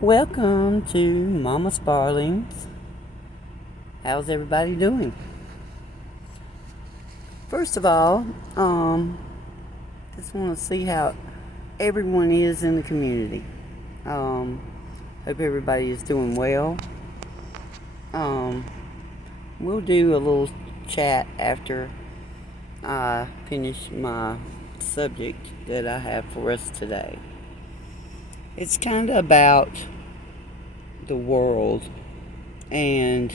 Welcome to Mama Sparling's. How's everybody doing? First of all, just want to see how everyone is in the community. Um, Hope everybody is doing well. Um, we'll do a little chat after I finish my subject that I have for us today. It's kind of about the world and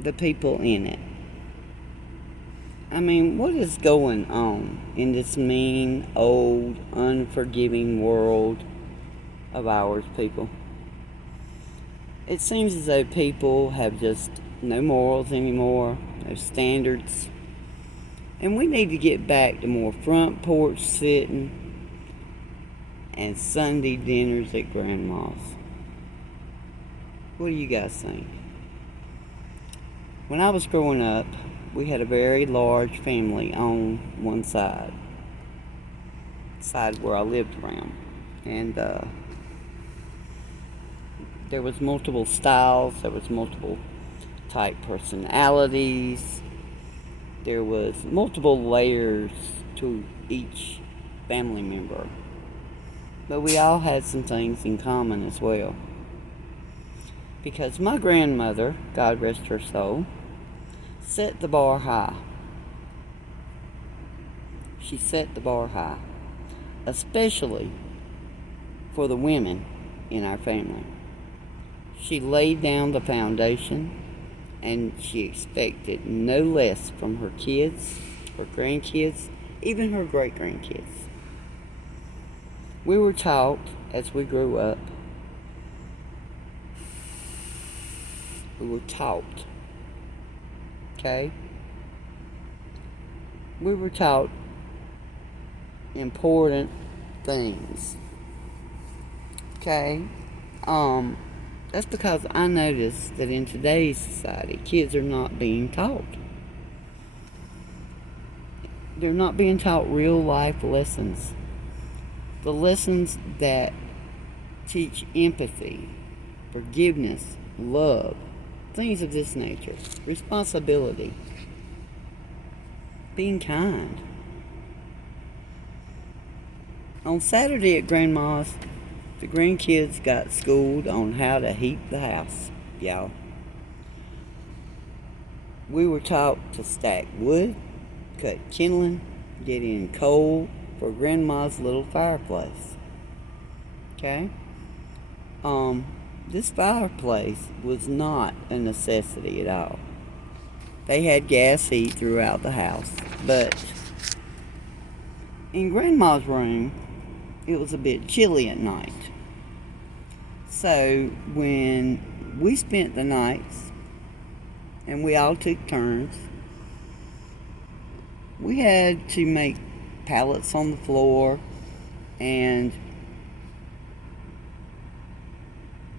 the people in it. I mean, what is going on in this mean, old, unforgiving world of ours, people? It seems as though people have just no morals anymore, no standards. And we need to get back to more front porch sitting and Sunday dinners at Grandma's. What do you guys think? When I was growing up, we had a very large family on one side where I lived around. And there was multiple styles, there was multiple type personalities, there was multiple layers to each family member. But we all had some things in common as well. Because my grandmother, God rest her soul, set the bar high. She set the bar high, especially for the women in our family. She laid down the foundation, and she expected no less from her kids, her grandkids, even her great-grandkids. We were taught as we grew up, okay? We were taught important things, okay? That's because I noticed that in today's society, kids are not being taught. They're not being taught real life lessons. The lessons that teach empathy, forgiveness, love, things of this nature, responsibility, being kind. On Saturday at Grandma's, the grandkids got schooled on how to heat the house, y'all. We were taught to stack wood, cut kindling, get in coal for Grandma's little fireplace. Okay? This fireplace was not a necessity at all. They had gas heat throughout the house, but in Grandma's room, it was a bit chilly at night. So when we spent the nights, and we all took turns, we had to make pallets on the floor, and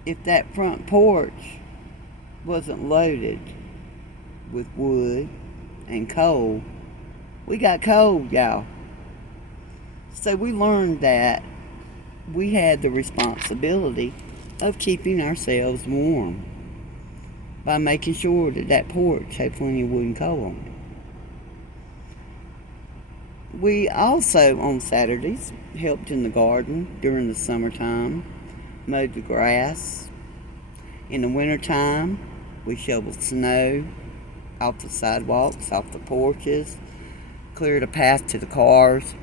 if that front porch wasn't loaded with wood and coal, we got cold, y'all. So we learned that we had the responsibility of keeping ourselves warm by making sure that that porch had plenty of wood and coal on it. We also, on Saturdays, helped in the garden during the summertime, mowed the grass. In the wintertime, we shoveled snow off the sidewalks, off the porches, cleared a path to the cars.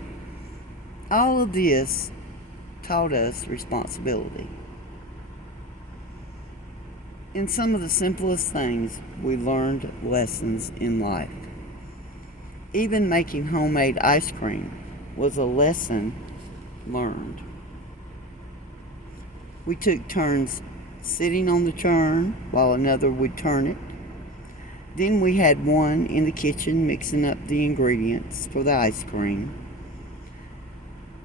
All of this taught us responsibility. In some of the simplest things, we learned lessons in life. Even making homemade ice cream was a lesson learned. We took turns sitting on the churn while another would turn it. Then we had one in the kitchen mixing up the ingredients for the ice cream.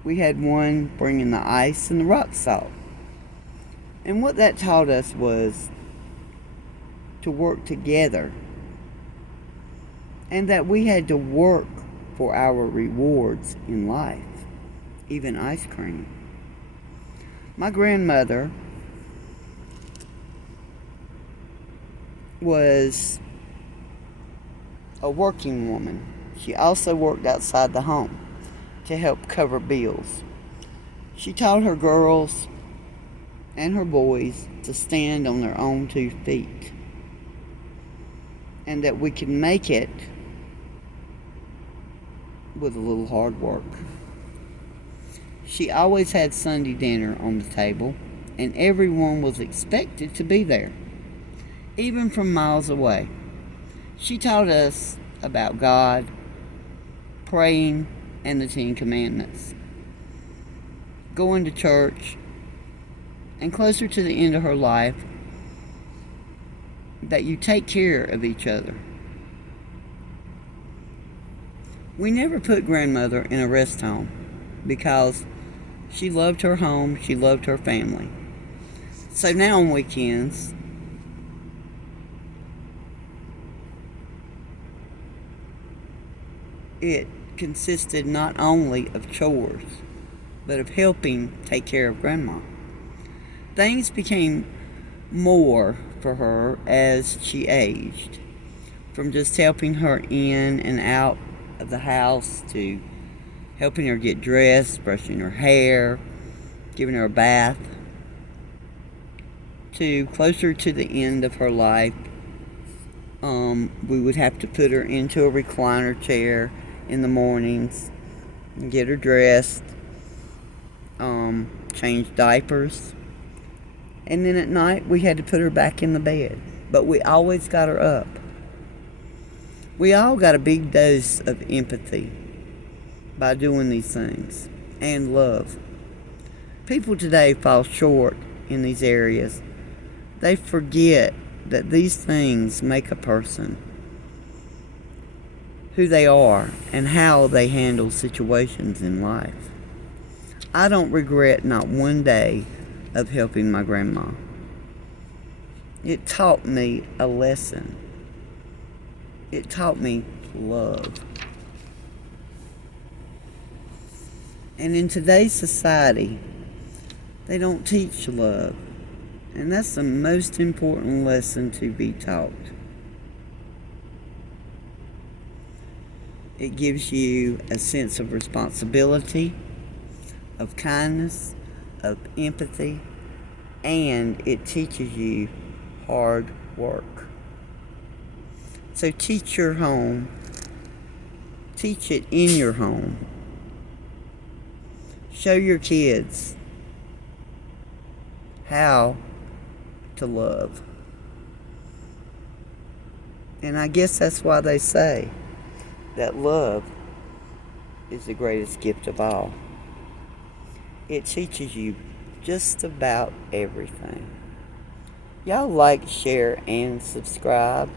We had one bringing the ice and the rock salt. And what that taught us was to work together, and that we had to work for our rewards in life, even ice cream. My grandmother was a working woman. She also worked outside the home to help cover bills. She taught her girls and her boys to stand on their own 2 feet, and that we can make it with a little hard work. She always had Sunday dinner on the table, and everyone was expected to be there, even from miles away. She taught us about God, praying, and the 10 Commandments, going to church, and closer to the end of her life, that you take care of each other. We never put grandmother in a rest home because she loved her home, she loved her family. So now on weekends, it consisted not only of chores, but of helping take care of Grandma. Things became more for her as she aged, from just helping her in and out of the house to helping her get dressed, brushing her hair, giving her a bath, to closer to the end of her life, we would have to put her into a recliner chair in the mornings and get her dressed, change diapers, and then at night we had to put her back in the bed. But we always got her up. We all got a big dose of empathy by doing these things, and love. People today fall short in these areas. They forget that these things make a person who they are and how they handle situations in life. I don't regret not one day of helping my grandma. It taught me a lesson. It taught me love. And in today's society, they don't teach love. And that's the most important lesson to be taught. It gives you a sense of responsibility, of kindness, of empathy, and it teaches you hard work. So teach your home. Teach it in your home. Show your kids how to love. And I guess that's why they say that love is the greatest gift of all. It teaches you just about everything. Y'all like, share, and subscribe.